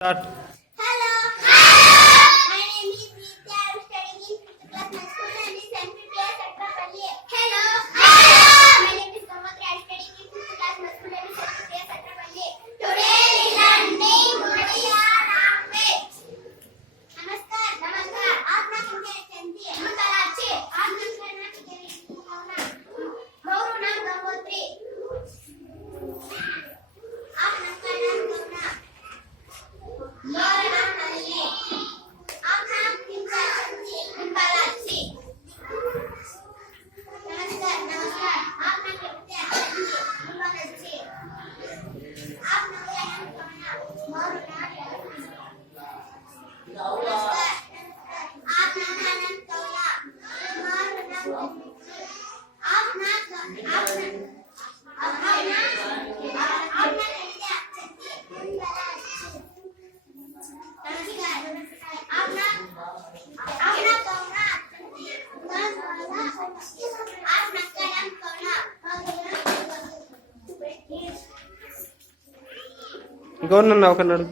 Start. Hello. My name is Nitya. I am studying in 5th class. My school name is St. Peter's Satrapalli. Hello. My name is Gamatri. I am studying in 5th class. My school name is St. Peter's Satrapalli. Today we learning Odisha language. नमस्कार नमस्कार आप ना किनके चंदी है नमस्कार अच्छे आप ना करना कितने होना मोरू नाम गंगोत्री आप ना करना करना मोरू नाम नलिनी आप नाम किनका चंदी नमस्कार अच्छे नमस्कार नमस्कार आप ना किनके चंदी नमस्कार अच्छे आप ना करना करना मोरू नाम आप नाम तौला मार नाम आप ఇంకొన్నాడు